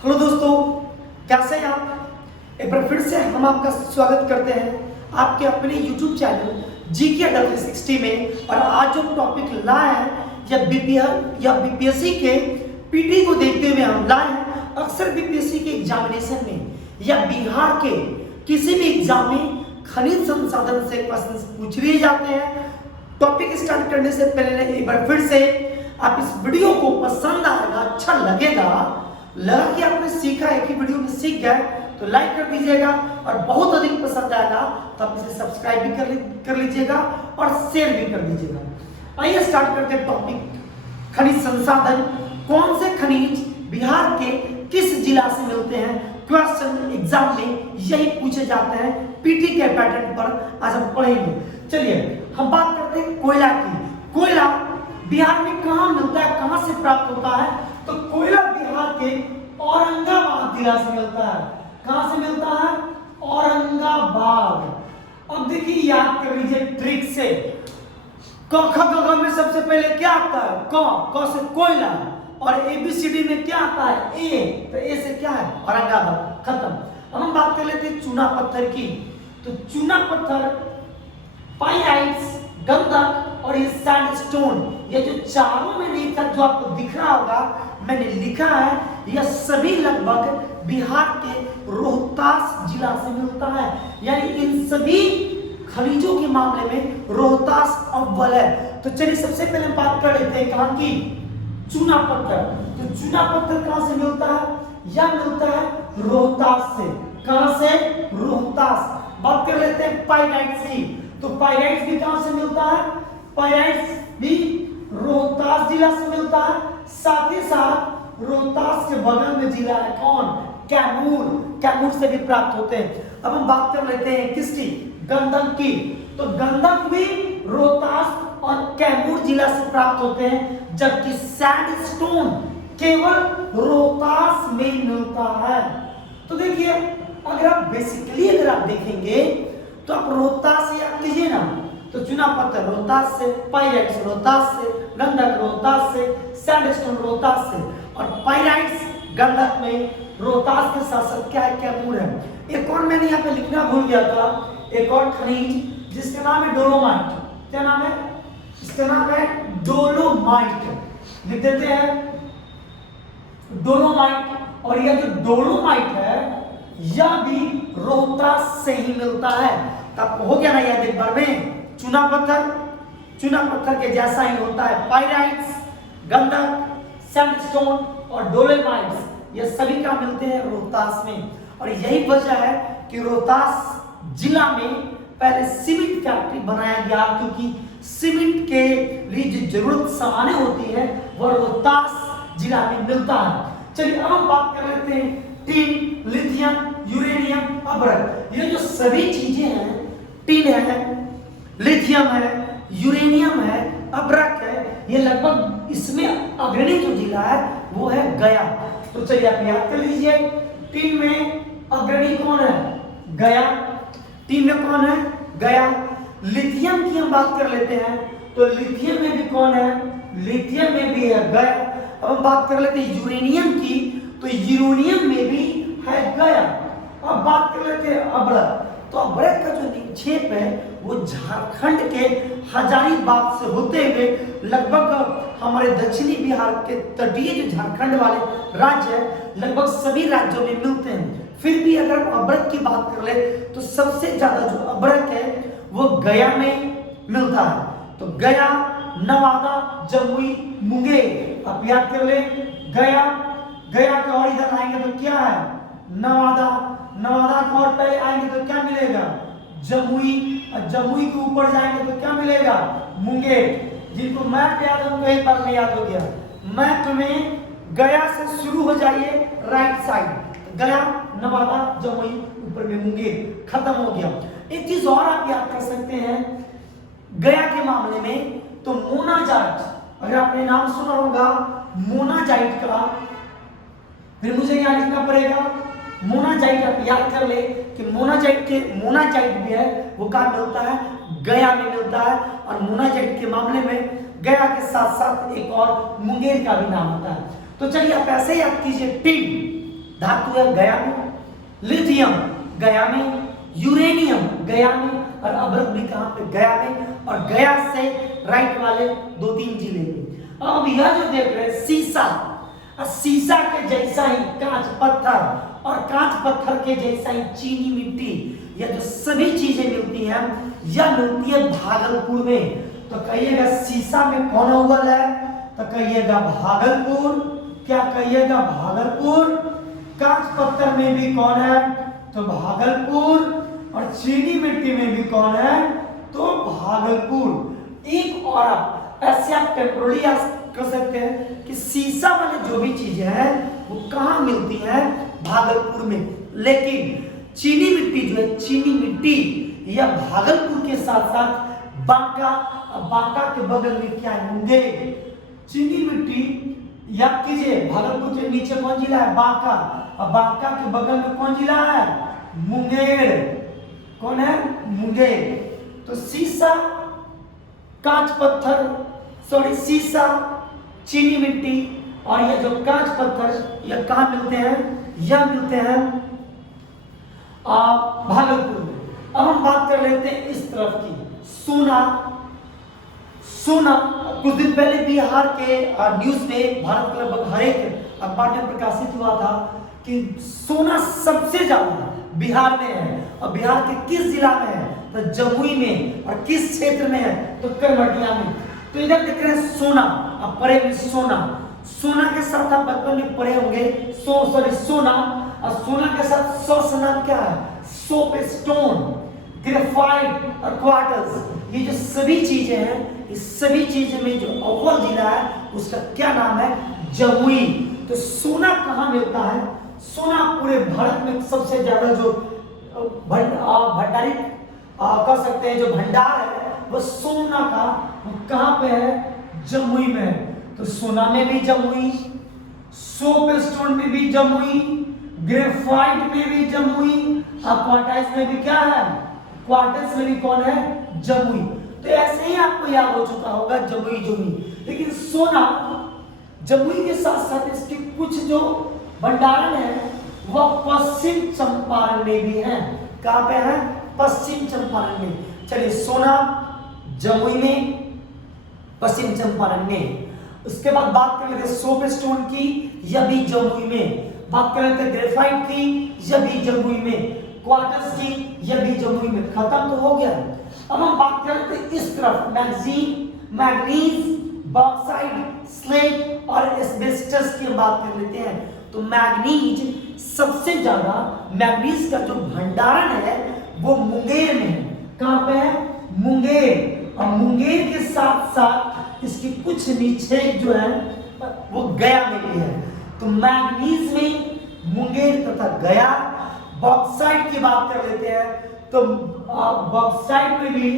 Hello दोस्तों, कैसे हैं आप। एक बार फिर से हम आपका स्वागत करते हैं आपके अपने YouTube चैनल जीके 360 में। और आज जो टॉपिक लाए हैं या बीपीएससी के पीटी को देखते हुए हम लाए हैं। अक्सर बीपीएससी के एग्जामिनेशन में या बिहार के किसी भी एग्जाम में खनिज संसाधन से क्वेश्चन पूछ लिए जाते हैं। टॉपिक स्टार्ट करने से पहले एक बार फिर से आप इस वीडियो को पसंद आएगा, अच्छा लगा कि आपने सीखा है कि वीडियो में सीख गए तो लाइक कर दीजिएगा, और बहुत अधिक पसंद आएगा तो आप इसे सब्सक्राइब भी कर लीजिएगा और शेयर भी कर दीजिएगा। आइए स्टार्ट करते हैं टॉपिक खनिज संसाधन। कौन से खनिज बिहार के किस जिला से मिलते हैं? क्वेश्चन एग्जाम में यही पूछे जाते हैं पीटी के पैटर्न पर। आज हम पढ़ेंगे। चलिए हम बात करते हैं कोयला की। कोयला बिहार में कहाँ मिलता है, कहाँ से प्राप्त होता है? तो कोयला बिहार के औरंगाबाद जिला से मिलता है। कहां से मिलता है? औरंगाबाद। अब देखिए, याद कर लीजिए ट्रिक से। क ख ग घ में सबसे पहले क्या आता है? क से कोयला, और एबीसीडी में क्या आता है? ए। तो ए से क्या है? औरंगाबाद। खत्म। अब हम बात कर लेते हैं चूना पत्थर की। तो चूना पत्थर, पाइराइट्स, गंधक और ये सैंडस्टोन, ये जो चारों में नहीं था, जो आपको दिख रहा होगा, मैंने लिखा है, यह सभी लगभग बिहार के रोहतास जिला से मिलता है। यानी इन सभी खनिजों के मामले में रोहतास अव्वल है। तो चलिए सबसे पहले हम बात कर लेते हैं कहां की? चूना पत्थर। तो चूना पत्थर कहां से मिलता है? यह मिलता है रोहतास से। कहां से? रोहतास। बात कर लेते हैं पाइराइट्स की। तो पाइराइट्स भी कहां से मिलता है? पाइराइट्स भी रोहतास जिला से मिलता है। साथ ही साथ रोहतास के बगल में जिला है कौन? कैमूर। कैमूर से भी प्राप्त होते हैं। अब हम बात कर लेते हैं किसकी? गंधक की। तो गंधक भी रोहतास और कैमूर जिला से प्राप्त होते हैं, जबकि सैंडस्टोन केवल रोहतास में मिलता है। तो देखिए, अगर आप देखेंगे तो आप रोहतास से याद कीजिए ना। तो चूना पत्थर रोहतास से, पाइराइट्स रोहतास से, गंधक रोहतास से, सैंडस्टोन रोहतास से, और पाइराइट्स गंधक में रोहतास के साथ साथ क्या है? कैमूर है। एक और मैंने यहाँ पे लिखना भूल गया था, एक और खनिज जिसका नाम है डोलोमाइट। क्या नाम है इसका? नाम है डोलोमाइट। लिख देते हैं डोलोमाइट। और यह जो डोलोमाइट है, यह भी रोहतास से ही मिलता है। तब हो गया ना याद एक बार में? चूना पत्थर के जैसा ही होता है पाइराइट्स, गंधक, सैंडस्टोन और डोलोमाइट्स, ये सभी का मिलते हैं रोहतास में। और यही वजह है कि रोहतास जिला में पहले सीमेंट फैक्ट्री बनाया गया, क्योंकि सीमेंट के लिए जो जरूरत सामान्य होती है वह रोहतास जिला में मिलता है। चलिए अब हम बात कर लेते हैं टिन, लिथियम, यूरेनियम, अभ्रक। ये जो सभी चीजें हैं, टिन है, लिथियम है, यूरेनियम है, अभ्रक है, ये लगभग इसमें अग्रणी जो जिला है वो है गया। तो चलिए आप याद कर लीजिए, टिन में अग्रणी कौन है? गया। टिन में कौन है? गया। लिथियम की हम बात कर लेते हैं, तो लिथियम में भी कौन है? लिथियम में भी है गया। अब हम बात कर लेते हैं यूरेनियम की, तो यूरेनियम में भी है गया। अब बात कर लेते हैं अभ्रक। तो अभ्रक का जो निक्षेप है वो झारखंड के हजारीबाग से होते हुए लगभग हमारे दक्षिणी बिहार के तटीय जो झारखंड वाले राज्य है, लगभग सभी राज्यों में मिलते हैं। फिर भी अगर हम अभ्रक की बात कर ले तो सबसे ज्यादा जो अभ्रक है वो गया में मिलता है। तो गया, नवादा, जमुई, मुंगेर। आप याद कर ले, गया के और इधर आएंगे तो क्या है? नवादा का और पहले आएंगे तो क्या मिलेगा? जमुई। और जमुई के ऊपर जाएंगे तो क्या मिलेगा? मुंगेर। जिनको मैप याद है उनको एक बार में याद हो गया। मैप में गया से शुरू हो जाइए राइट साइड, गया, नवादा, जमुई, ऊपर में मुंगेर। खत्म हो गया। एक चीज और आप याद कर सकते हैं गया के मामले में, तो मोनाजाइट, अगर आपने नाम सुना होगा मोनाजाइट का, फिर मुझे यहाँ लिखना पड़ेगा मोनाजाइट। आप याद कर ले कि मोनाजाइट भी है वो कहाँ मिलता है? गया में मिलता है। और मोनाजाइट के मामले में गया के साथ साथ एक और मुंगेर का भी नाम होता है। तो चलिए आप ऐसे याद कीजिए, टिन धातु है गया में, लिथियम गया में, यूरेनियम गया में, और अभ्रक भी कहाँ पे? गया में। और गया से राइट वाले 2-3 जिले में। अब यह जो देख रहे हैं शीशा, शीशा के जैसा ही कांच पत्थर और कांच पत्थर के जैसा ही चीनी मिट्टी, यह जो सभी चीजें मिलती हैं यह मिलती है भागलपुर में। तो कहिएगा शीशा में कौन अव्वल है? तो कहिएगा भागलपुर। क्या कहिएगा? भागलपुर। कांच पत्थर में भी कौन है? तो भागलपुर। और चीनी मिट्टी में भी कौन है? तो भागलपुर। एक और ऐसे आप टेम्पोररी कर सकते हैं कि शीशा वाले जो भी चीजें हैं वो कहाँ मिलती हैं? भागलपुर में। लेकिन चीनी मिट्टी जो है, चीनी मिट्टी यह भागलपुर के साथ साथ बांका, बांका के बगल में क्या है? मुंगेर। चीनी मिट्टी याद कीजिए, भागलपुर के नीचे कौन जिला है? बांका। और बांका के बगल में कौन जिला है? मुंगेर। कौन है? मुंगेर। तो शीशा, कांच पत्थर, सॉरी शीशा, चीनी मिट्टी और ये जो कांच पत्थर यह कहाँ मिलते हैं? यह मिलते हैं भागलपुर में। अब हम बात कर लेते हैं इस तरफ की, सोना। सोना कुछ दिन पहले बिहार के न्यूज में, भारत के लगभग हर एक अखबार में प्रकाशित हुआ था कि सोना सबसे ज्यादा बिहार में है। और बिहार के किस जिला में है? तो जमुई में। और किस क्षेत्र में है? तो करमटिया में। तो इधर देख रहे हैं सोना, अब पढ़े भी सोना। सोना के साथ आप बचपन में पढ़े होंगे सोना। और सोना के साथ सौ नाम क्या है? सोप स्टोन, ग्रेफाइट और क्वार्टर्स। ये जो सभी चीजें हैं, इस सभी चीजें में जो अव्वल जिला है उसका क्या नाम है? जमुई। तो सोना कहाँ मिलता है? सोना पूरे भारत में सबसे ज्यादा जो भंडारित कर सकते हैं, जो भंडार है वो सोना का, वो कहाँ पे है? जमुई में है। तो सोना में भी जमुई, सोप स्टोन में भी जमुई, ग्रेफाइट में भी जमुई, और क्वार्टाइस में भी क्या है? क्वार्टर्स में भी कौन है? जमुई। तो ऐसे ही आपको याद हो चुका होगा जमुई। लेकिन सोना जमुई के साथ साथ इसके कुछ जो भंडारण है वह पश्चिम चंपारण में भी है। कहां पे है? पश्चिम चंपारण में। चलिए, सोना जमुई में, पश्चिम चंपारण में। उसके बाद बात कर लेते हैं सोप स्टोन की, यह भी जमुई में। बात कर लेते हैं ग्रेफाइट की, यह भी जमुई में। क्वार्टर्स की, यह भी जमुई में। खत्म तो हो गया। अब हम बात कर लेते हैं इस तरफ, मैग्नीज, बॉक्साइट, स्लेट और एस्बेस्टस की बात कर लेते हैं। तो मैग्नीज सबसे ज्यादा, मैग्नीज का जो भंडारण है वो मुंगेर में है। कहां पे है? मुंगेर। और मुंगेर के साथ साथ इसकी कुछ नीचे जो है वो गया में भी है। तो मैग्नीज में मुंगेर तथा गया। बॉक्साइट की बात कर लेते हैं तो बॉक्साइट में भी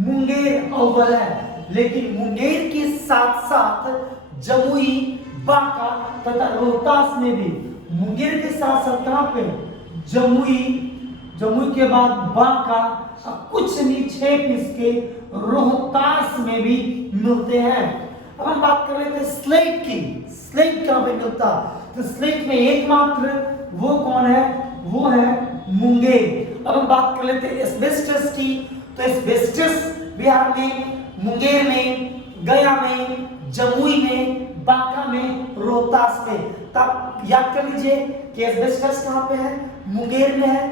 मुंगेर अव्वल है। लेकिन मुंगेर के साथ साथ जमुई, बांका तथा रोहतास में भी, मुंगेर के साथ साथ कहां पे? जमुई के बाद बांका, कुछ नीचे इसके रोहतास में भी मिलते हैं। अब हम बात कर लेते हैं स्लेट की। स्लेट कहां पे मिलता? तो स्लेट में एकमात्र वो कौन है? वो है मुंगेर। अब हम बात कर लेते हैं एस्बेस्टस की। तो एस्बेस्टस बिहार में, मुंगेर में, गया में, जमुई में, बांका में, रोहतास में। तब याद कर लीजिए कि एस्बेस्टस कहां पे है? मुंगेर में है,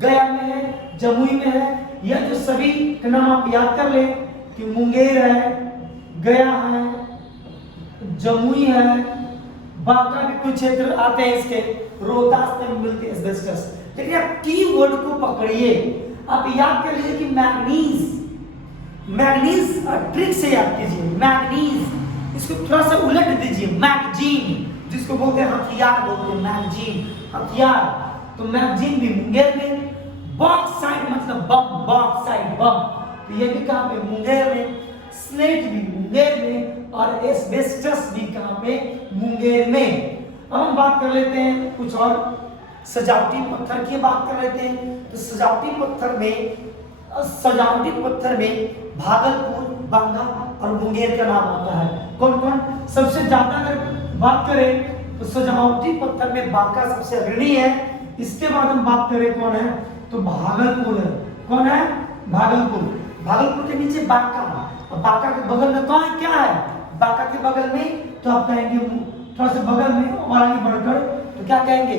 गया में है, जमुई में है। यह जो सभी का नाम आप याद कर ले कि मुंगेर है, गया है, जमुई है, बांका के कुछ क्षेत्र आते हैं इसके, रोहतास में मिलती है एस्बेस्टस। लेकिन आप की वर्ड को पकड़िए, आप याद कर लीजिए कि मैग्नीज ट्रिक से याद कीजिए। मैग्नीज, इसको थोड़ा सा उलट दीजिए। मैगजीन, जिसको बोलते हैं हथियार, बोलते हैं मैगजीन, हथियार। तो मैगजीन भी मुंगेर में। बॉक्साइट मतलब बम, बॉक्साइट बम, तो ये भी कहां पे? मुंगेर में। स्लेट भी मुंगेर में और एस्बेस्टस भी कहां पे? मुंगेर में। अब हम बात कर लेते हैं कुछ और सजावटी पत्थर की बात कर लेते हैं। तो सजावटी पत्थर में भागलपुर, बांका और मुंगेर का नाम आता है। कौन कौन? सबसे ज्यादा अगर बात करें तो सजावटी पत्थर में बांका सबसे अग्रणी है। इसके बाद हम बात करें कौन है, तो भागलपुर है। कौन है? भागलपुर। भागलपुर के नीचे बांका, और बांका के बगल में कौन क्या है? बांका के बगल में तो आप कहेंगे थोड़ा सा बगल में और आगे बढ़कर तो क्या कहेंगे?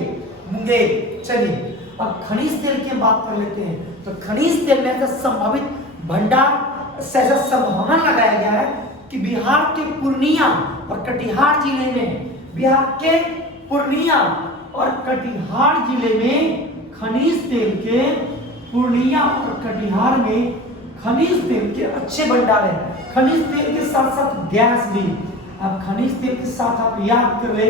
मुंगेर। चलिए अब खनिज तेल की बात कर लेते हैं। तो खनिज तेल में ऐसा संभावित भंडार से ऐसा संभावना लगाया गया है कि बिहार के पूर्णिया और कटिहार जिले में, बिहार के पूर्णिया और कटिहार जिले में खनिज तेल के, पूर्णिया और कटिहार में खनिज तेल के अच्छे भंडार है। खनिज तेल के साथ साथ गैस भी। अब खनिज तेल के साथ आप याद कर ले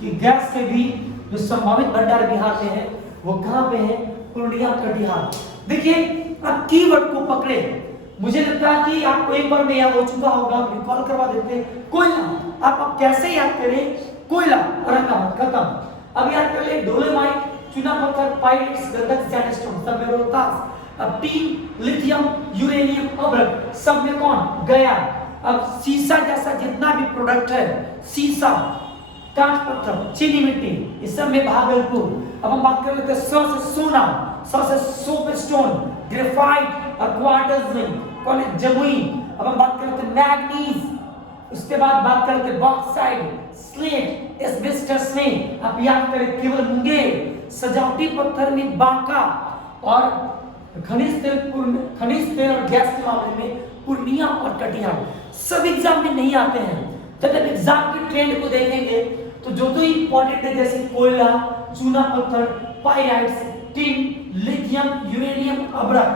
कि गैस के भी जो संभावित भंडार बिहार में है वो कहां पे है? पूर्णिया कटिहार। देखिए अब कीवर्ड को पकड़े। मुझे लगता है कि आपको एक बार में याद हो चुका होगा, रिकॉल करवा देते हैं। कोयला आप कैसे याद करें? कोयला औरंगाबाद खत्म। अब याद कर ले डोलोमाइट, चूना पत्थर, पाइरेट्स, गंधक, सैंडस्टोन सब में रोहतास। अब टीन, लिथियम, यूरेनियम, अभ्रक सब में कौन? गया। अब सीसा जैसा जितना भी प्रोडक्ट है, सीसा, कांच पत्थर, चीनी मिट्टी, इस सब में भागलपुर। अब हम बात कर लेते हैं स से सोना, स से सोप स्टोन, ग्रेफाइट और क्वार्टज में कौन है? जमुई। अब हम बात कर लेते हैं मैग्नीज, उसके बाद बात करते हैं बॉक्साइट, स्लेट, एस्बेस्टस में आप याद करें केवल मुंगेर। सजावटी पत्थर में बांका और खनिज तेल और गैस के मामले में पूर्णिया और कटिहार। सब एग्जाम में नहीं आते हैं। जब एग्जाम के ट्रेंड को देखेंगे तो जो तो इंपॉर्टेंट है जैसे कोयला, चूना पत्थर, पाइराइट्स, टिन, लिथियम, यूरेनियम, अभ्रक,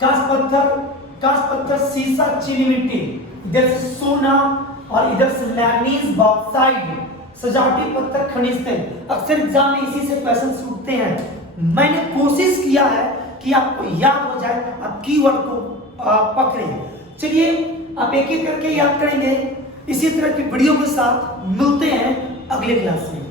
कांच पत्थर, सीसा, चीनी मिट्टी, इधर से सोना और इधर से मैग्नीज, बॉक्साइट, सजावटी पत्थर, खनिज तेल। अक्सर एग्जाम में इसी से क्वेश्चन उठते हैं। मैंने कोशिश किया है कि आपको याद हो जाए, आप कीवर्ड को पकड़े। चलिए आप एक एक करके याद करेंगे। इसी तरह की वीडियो के साथ मिलते हैं अगले क्लास में।